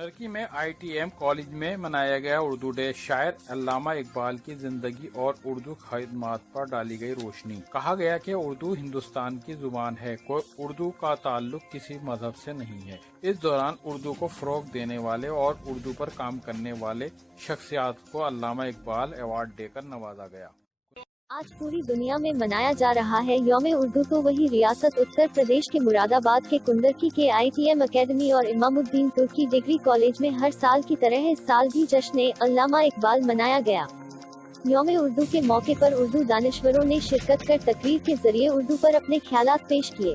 نرکی میں ITM college میں منایا گیا اردو ڈے۔ شاعر علامہ اقبال کی زندگی اور اردو خدمات پر ڈالی گئی روشنی۔ کہا گیا کہ اردو ہندوستان کی زبان ہے، کوئی اردو کا تعلق کسی مذہب سے نہیں ہے۔ اس دوران اردو کو فروغ دینے والے اور اردو پر کام کرنے والے شخصیات کو علامہ اقبال ایوارڈ دے کر نوازا گیا۔ آج پوری دنیا میں منایا جا رہا ہے یوم اردو، تو وہی ریاست اتر پردیش کے مراد آباد کے کندرکی کے ITM اکیڈمی اور امام الدین ترکی ڈگری کالج میں ہر سال کی طرح اس سال بھی جشن علامہ اقبال منایا گیا۔ یوم اردو کے موقع پر اردو دانشوروں نے شرکت کر تقریر کے ذریعے اردو پر اپنے خیالات پیش کیے۔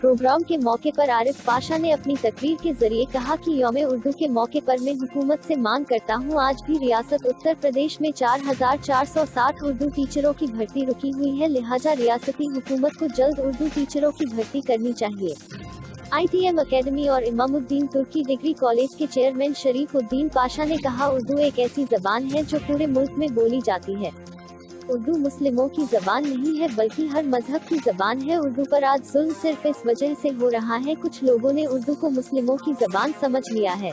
پروگرام کے موقع پر عارف پاشا نے اپنی تقریر کے ذریعے کہا کہ یوم اردو کے موقع پر میں حکومت سے مانگ کرتا ہوں، آج بھی ریاست اتر پردیش میں 4460 اردو ٹیچروں کی بھرتی رکی ہوئی ہے، لہٰذا ریاستی حکومت کو جلد اردو ٹیچروں کی بھرتی کرنی چاہیے۔ ITM اکیڈمی اور امام الدین ترکی ڈگری کالج کے چیئرمین شریف الدین پاشا نے کہا، اردو ایک ایسی زبان ہے جو پورے ملک میں بولی جاتی ہے۔ اردو مسلموں کی زبان نہیں ہے بلکہ ہر مذہب کی زبان ہے۔ اردو پر آج ظلم صرف اس وجہ سے ہو رہا ہے، کچھ لوگوں نے اردو کو مسلموں کی زبان سمجھ لیا ہے۔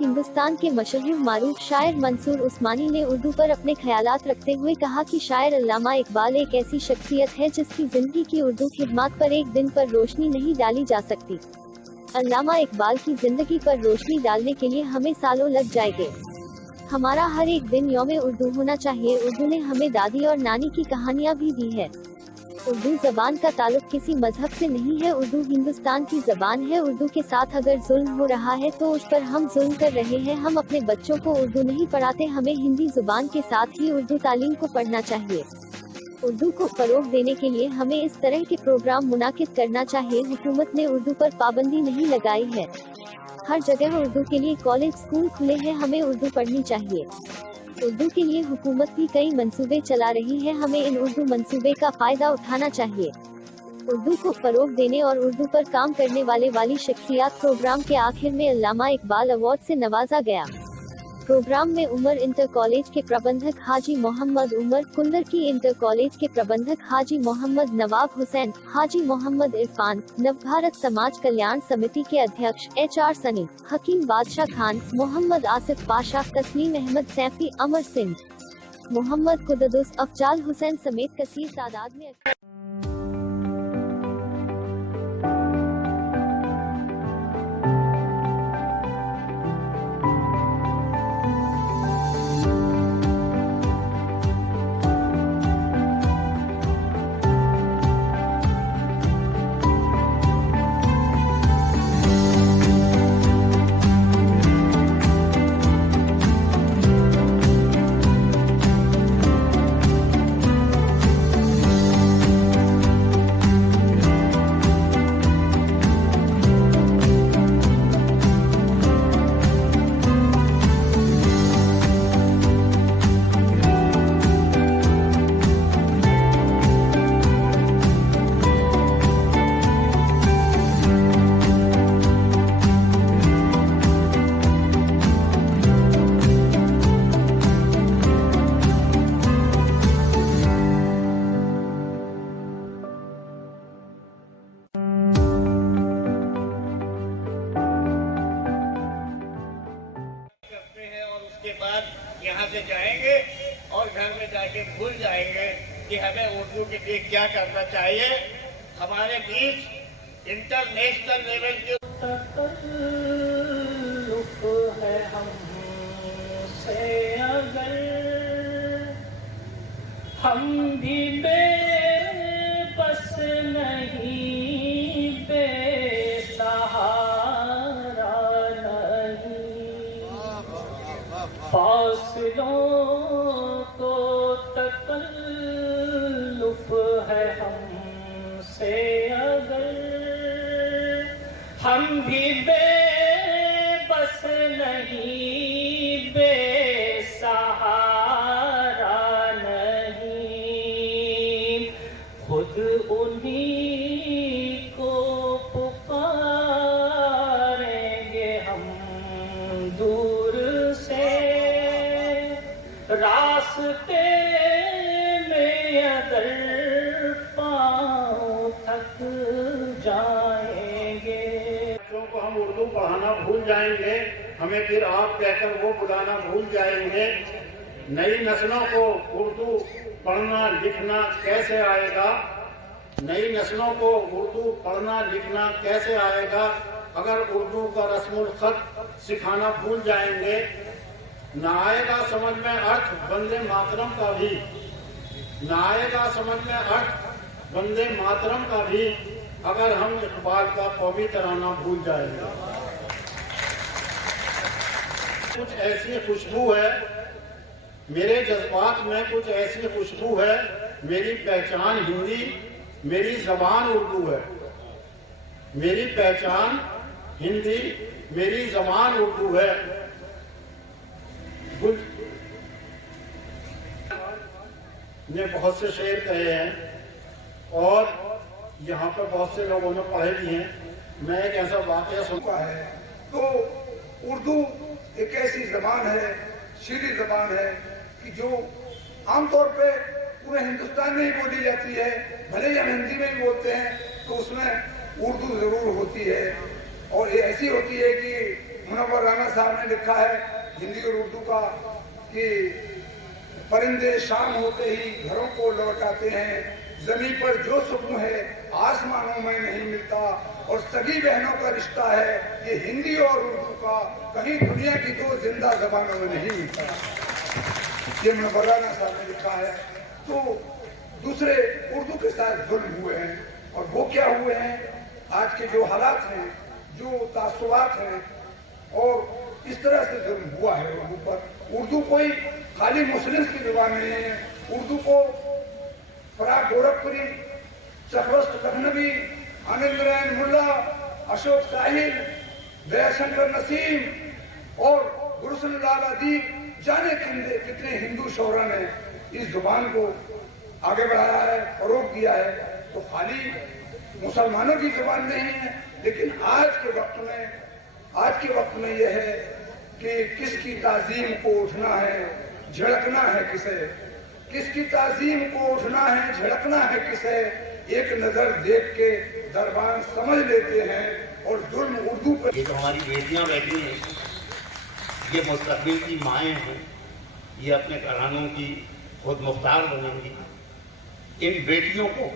ہندوستان کے مشہور معروف شاعر منصور عثمانی نے اردو پر اپنے خیالات رکھتے ہوئے کہا کہ شاعر علامہ اقبال ایک ایسی شخصیت ہے جس کی زندگی کی اردو خدمات پر ایک دن پر روشنی نہیں ڈالی جا سکتی۔ علامہ اقبال کی زندگی پر روشنی ڈالنے کے لیے ہمیں سالوں لگ جائیں گے۔ ہمارا ہر ایک دن یوم اردو ہونا چاہیے۔ اردو نے ہمیں دادی اور نانی کی کہانیاں بھی دی ہے۔ اردو زبان کا تعلق کسی مذہب سے نہیں ہے، اردو ہندوستان کی زبان ہے۔ اردو کے ساتھ اگر ظلم ہو رہا ہے تو اس پر ہم ظلم کر رہے ہیں۔ ہم اپنے بچوں کو اردو نہیں پڑھاتے، ہمیں ہندی زبان کے ساتھ ہی اردو تعلیم کو پڑھنا چاہیے۔ اردو کو فروغ دینے کے لیے ہمیں اس طرح کے پروگرام منعقد کرنا چاہیے۔ حکومت نے اردو پر پابندی نہیں لگائی ہے، ہر جگہ اردو کے لیے کالج اسکول کھلے ہیں، ہمیں اردو پڑھنی چاہیے۔ اردو کے لیے حکومت بھی کئی منصوبے چلا رہی ہے، ہمیں ان اردو منصوبے کا فائدہ اٹھانا چاہیے۔ اردو کو فروغ دینے اور اردو پر کام کرنے والی شخصیات پروگرام کے آخر میں علامہ اقبال ایوارڈ سے نوازا گیا۔ پروگرام میں عمر انٹر کالج کے پربندھک حاجی محمد عمر، کندرکی انٹر کالج کے پربندھک حاجی محمد نواب حسین، حاجی محمد عرفان، نو بھارت سماج کلیان سمیتی کے ادھیکش HR سنی، حکیم بادشاہ خان، محمد آصف پاشا، تسلیم احمد سیفی، امر سنگھ، محمد قددس، افضال حسین سمیت کثیر تعداد میں یہاں سے جائیں گے اور گھر میں جا کے بھول جائیں گے کہ ہمیں اردو کے لیے کیا کرنا چاہیے۔ ہمارے بیچ انٹرنیشنل لیول کے تعلق ہے ہم سے، اگر ہم بھی بے بس نہیں، بے سہارا نہیں، فاصلوں کو تکلف ہے ہم سے، اگر ہم بھی بے بس نہیں، بے سہارا نہیں، خود انہی کو پکاریں گے ہم دور سے، راستے میں اگر پاؤں تھک جائیں گے۔ بچوں کو ہم اردو پڑھانا بھول جائیں گے ہمیں پھر آپ کہہ کر وہ بلانا بھول جائیں گے. نئی نسلوں کو اردو پڑھنا لکھنا کیسے آئے گا؟ نئی نسلوں کو اردو پڑھنا لکھنا کیسے آئے گا اگر اردو کا رسم الخط سکھانا بھول جائیں گے؟ نہ آئے گا سمجھ میں ارتھ وندے ماترم کا بھی، نہ آئے گا سمجھ میں ارتھ وندے ماترم کا بھی اگر ہم اقبال کا قومی ترانہ بھول جائیں گے. کچھ ایسی خوشبو ہے میرے جذبات میں، کچھ ایسی خوشبو ہے، میری پہچان ہندی، میری زبان اردو ہے. میری پہچان ہندی، میری زبان اردو ہے. نے بہت سے شعر کہے ہیں اور یہاں پر بہت سے لوگوں نے پڑھے بھی ہیں. میں ایک ایسا واقعہ سنتا ہے تو اردو ایک ایسی زبان ہے، شیریں زبان ہے کہ جو عام طور پہ پورے ہندوستان میں ہی بولی جاتی ہے. بھلے ہی ہم ہندی میں بھی بولتے ہیں تو اس میں اردو ضرور ہوتی ہے، اور یہ ایسی ہوتی ہے کہ منور رانا صاحب نے لکھا ہے ہندی اور اردو کا کہ پرندے شام ہوتے ہی گھروں کو لوٹ آتے ہیں، زمین پر جو سکون ہے آسمانوں میں نہیں ملتا، اور سگی بہنوں کا رشتہ ہے یہ ہندی اور اردو کا کہیں دنیا کی دو زندہ زبانوں میں نہیں ملتا. یہ منور رانا صاحب نے لکھا ہے. تو دوسرے اردو کے ساتھ ظلم ہوئے ہیں، اور وہ کیا ہوئے ہیں؟ آج کے جو حالات ہیں، جو تعصبات ہیں، اور اس طرح سے ظلم ہوا ہے اردو پر. اردو کوئی خالی مسلم کی زبان نہیں ہے. اردو کو فراغ گورکھپوری، چکرورتی لکھنوی، آنند نارائن ملا، اشوک ساحل، دیا شنکر نسیم اور گلشن لال ادیب، جانے کتنے ہندو شعراء نے اس زبان کو آگے بڑھایا ہے، فروغ دیا ہے. تو خالی مسلمانوں کی زبان نہیں ہے، لیکن آج کے وقت میں یہ ہے کہ کس کی تعظیم کو اٹھنا ہے، جھڑکنا ہے کسے، کس کی تعظیم کو اٹھنا ہے، جھڑکنا ہے کسے. ایک نظر دیکھ کے دربان سمجھ لیتے ہیں، اور ظلم اردو پر. یہ جو ہماری بیٹیاں بیٹھی ہیں یہ مستقبل کی مائیں ہیں، یہ اپنے گھرانوں کی خود مختار بنیں گی. ان بیٹیوں کو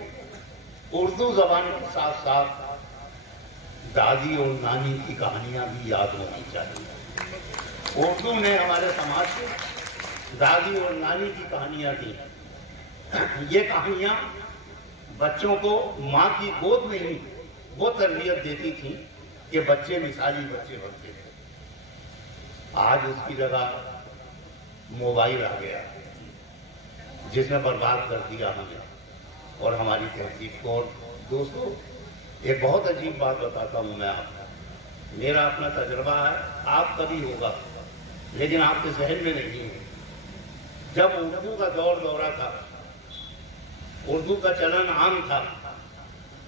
اردو زبان کے ساتھ ساتھ دادی اور نانی کی کہانیاں بھی یاد ہونی چاہیے. اردو نے ہمارے سماج کو دادی اور نانی کی کہانیاں دی. یہ کہانیاں بچوں کو ماں کی گود میں ہی وہ تربیت دیتی تھی کہ بچے مثالی بچے بنتے تھے. آج اس کی جگہ موبائل آ گیا جس نے برباد کر دیا ہمیں اور ہماری تہذیب کو. دوستو ایک بہت عجیب بات بتاتا ہوں میں آپ کو. میرا اپنا تجربہ ہے، آپ کا بھی ہوگا لیکن آپ کے ذہن میں نہیں ہے. جب اردو کا دورہ تھا، اردو کا چلن عام تھا،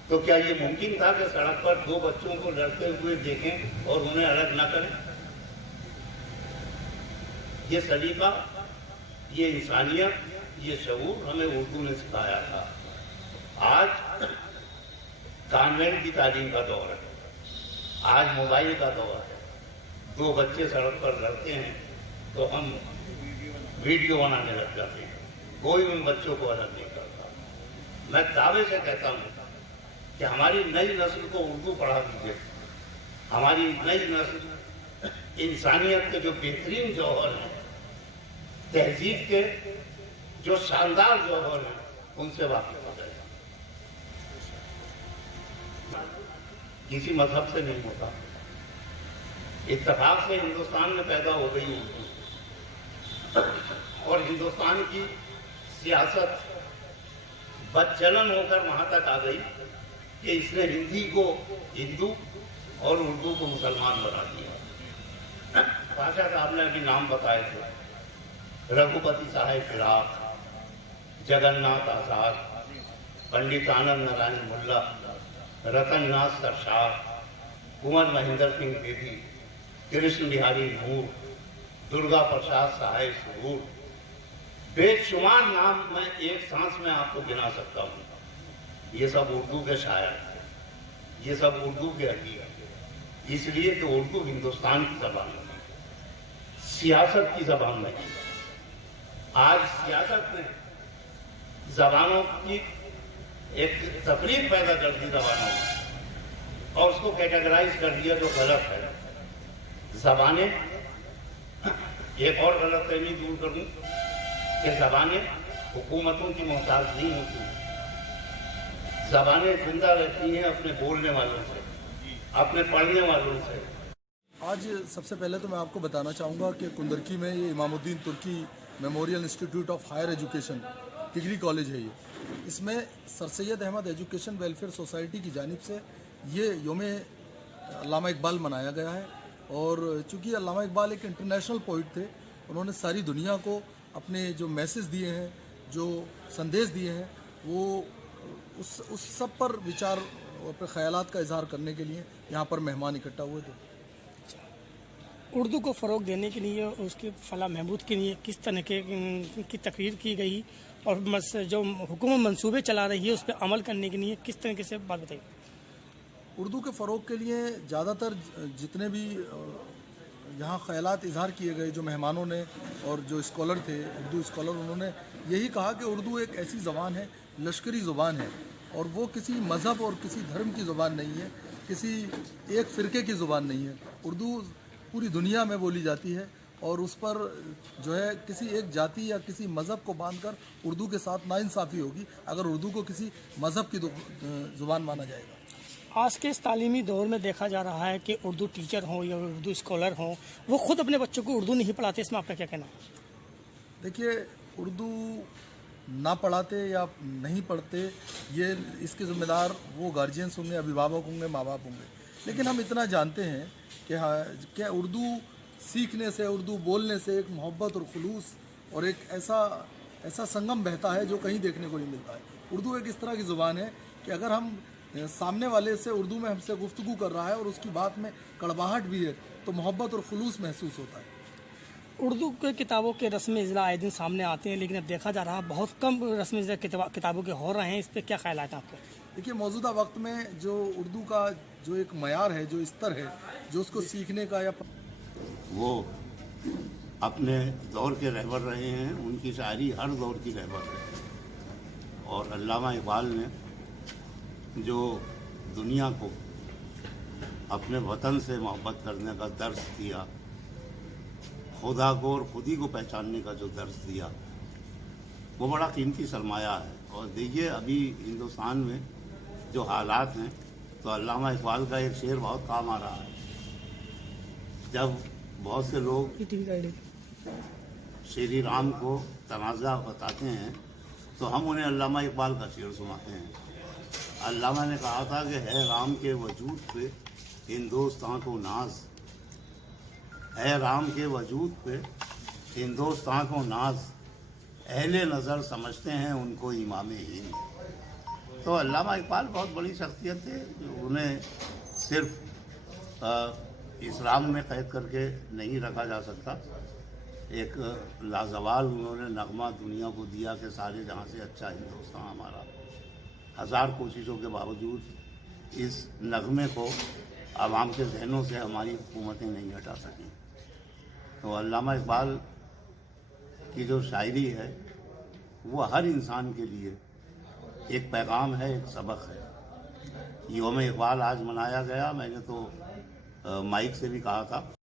تو کیا یہ ممکن تھا کہ سڑک پر دو بچوں کو لڑتے ہوئے دیکھیں اور انہیں الگ نہ کریں؟ یہ سلیقہ، یہ انسانیت، یہ شعور ہمیں اردو نے سکھایا تھا. آج کانوینٹ کی تعلیم کا دور ہے، آج موبائل کا دور ہے. دو بچے سڑک پر لڑتے ہیں تو ہم ویڈیو بنانے لگ جاتے ہیں، کوئی ان بچوں کو الگ نہیں کرتا. میں دعوے سے کہتا ہوں کہ ہماری نئی نسل کو اردو پڑھا دیجیے. ہماری نئی نسل انسانیت کے جو بہترین جوہر ہیں، تہذیب کے جو شاندار جوہر ہیں، ان سے واقف ہو جائے. کسی مذہب سے نہیں ہوتا، اتفاق سے ہندوستان میں پیدا ہو گئی اردو، اور ہندوستان کی سیاست بدچلن ہو کر وہاں تک آ گئی کہ اس نے ہندی کو ہندو اور اردو کو مسلمان بنا دیا. بادشاہ صاحب نے ابھی نام بتائے تھے، رگھوپتی صاحب فراق، جگن ناتھ آزاد، پنڈت آنند نارائن ملا، رتن ناتھ سرشار، کنور مہندر سنگھ بیدی، کرشن بہاری نور، درگا پرساد صاحب سرور. بے شمار نام میں ایک سانس میں آپ کو گنا سکتا ہوں. یہ سب اردو کے شاعر ہیں، یہ سب اردو کے ادیب ہیں، اس لیے کہ اردو ہندوستان کی زبان ہے، سیاست کی زبان نہیں۔ آج سیاست نے زبانوں کی ایک تفریق پیدا کر دی زبانوں میں، اور اس کو کیٹیگرائز کر دیا جو غلط ہے۔ زبانیں، ایک اور غلط فہمی دور کروں کہ زبانیں حکومتوں کی محتاج نہیں ہوتی، زبانیں زندہ رہتی ہیں اپنے بولنے والوں سے، اپنے پڑھنے والوں سے۔ آج سب سے پہلے تو میں آپ کو بتانا چاہوں گا کہ کندرکی میں یہ Imam Uddin Turki memorial institute of higher education degree college ہے۔ اس میں sir Syed Ahmad education welfare society کی جانب سے یہ یوم علامہ اقبال منایا گیا ہے، اور چونکہ علامہ اقبال ایک انٹرنیشنل پوئٹ تھے، انہوں نے ساری دنیا کو اپنے جو میسج دیے ہیں، جو سندیش دیے ہیں، وہ اس سب پر وچار اور اپنے خیالات کا اظہار کرنے کے لیے یہاں پر مہمان اکٹھا ہوئے تھے۔ اردو کو فروغ دینے کے لیے، اس کی فلاح بہبود کے لیے کس طرح کی تقریر کی گئی، اور جو حکومت منصوبے چلا رہی ہے اس پہ عمل کرنے کے لیے کس طریقے سے بات بتائیے؟ اردو کے فروغ کے لیے زیادہ تر جتنے بھی یہاں خیالات اظہار کیے گئے جو مہمانوں نے اور جو اسکالر تھے، اردو اسکالر، انہوں نے یہی کہا کہ اردو ایک ایسی زبان ہے، لشکری زبان ہے، اور وہ کسی مذہب اور کسی دھرم کی زبان نہیں ہے، کسی ایک فرقے کی زبان نہیں ہے۔ اردو پوری دنیا میں بولی جاتی ہے، اور اس پر جو ہے کسی ایک جاتی یا کسی مذہب کو باندھ کر اردو کے ساتھ ناانصافی ہوگی اگر اردو کو کسی مذہب کی زبان مانا جائے گا۔ آج کے اس تعلیمی دور میں دیکھا جا رہا ہے کہ اردو ٹیچر ہوں یا اردو اسکالر ہوں، وہ خود اپنے بچوں کو اردو نہیں پڑھاتے، اس میں آپ کا کیا کہنا ہے؟ دیکھیے، اردو نہ پڑھاتے یا نہیں پڑھتے، یہ اس کے ذمہ دار وہ گارجینس ہوں گے، ابھیبھاوک ہوں گے، ماں باپ ہوں گے، لیکن ہم اتنا جانتے ہیں کہ اردو سیکھنے سے، اردو بولنے سے ایک محبت اور خلوص اور ایک ایسا سنگم بہتا ہے جو کہیں دیکھنے کو نہیں ملتا ہے۔ اردو ایک اس طرح کی زبان ہے کہ اگر ہم سامنے والے سے اردو میں ہم سے گفتگو کر رہا ہے اور اس کی بات میں کڑواہٹ بھی ہے تو محبت اور خلوص محسوس ہوتا ہے۔ اردو کے کتابوں کے رسم اجرا آئے دن سامنے آتے ہیں، لیکن اب دیکھا جا رہا ہے بہت کم رسم اجرا کتابوں کے ہو رہے ہیں، اس پہ کیا خیالات ہیں آپ کے؟ دیکھیے، موجودہ وقت میں جو اردو کا جو ایک معیار ہے، جو استر ہے، جو اس کو سیکھنے کا یا وہ اپنے دور کے رہبر رہے ہیں، ان کی شاعری ہر دور کی رہبر ہے، اور علامہ اقبال نے جو دنیا کو اپنے وطن سے محبت کرنے کا درس دیا، خدا کو اور خودی کو پہچاننے کا جو درس دیا، وہ بڑا قیمتی سرمایہ ہے۔ اور دیکھیے، ابھی ہندوستان میں جو حالات ہیں تو علامہ اقبال کا ایک شعر بہت کام آ رہا ہے۔ جب بہت سے لوگ شری رام کو تنازع بتاتے ہیں تو ہم انہیں علامہ اقبال کا شعر سناتے ہیں۔ علامہ نے کہا تھا کہ ہے رام کے وجود پہ ہندوستان کو ناز، ہے رام کے وجود پہ ہندوستان کو ناز، اہل نظر سمجھتے ہیں ان کو امام ہند۔ تو علامہ اقبال بہت بڑی شخصیت تھے، انہیں صرف اسلام میں قید کر کے نہیں رکھا جا سکتا۔ ایک لازوال انہوں نے نغمہ دنیا کو دیا کہ سارے جہاں سے اچھا ہندوستان ہمارا۔ ہزار کوششوں کے باوجود اس نغمے کو عوام کے ذہنوں سے ہماری حکومتیں نہیں ہٹا سکیں۔ تو علامہ اقبال کی جو شاعری ہے وہ ہر انسان کے لیے ایک پیغام ہے، ایک سبق ہے۔ یوم اقبال آج منایا گیا، میں نے تو مائک سے بھی کہا تھا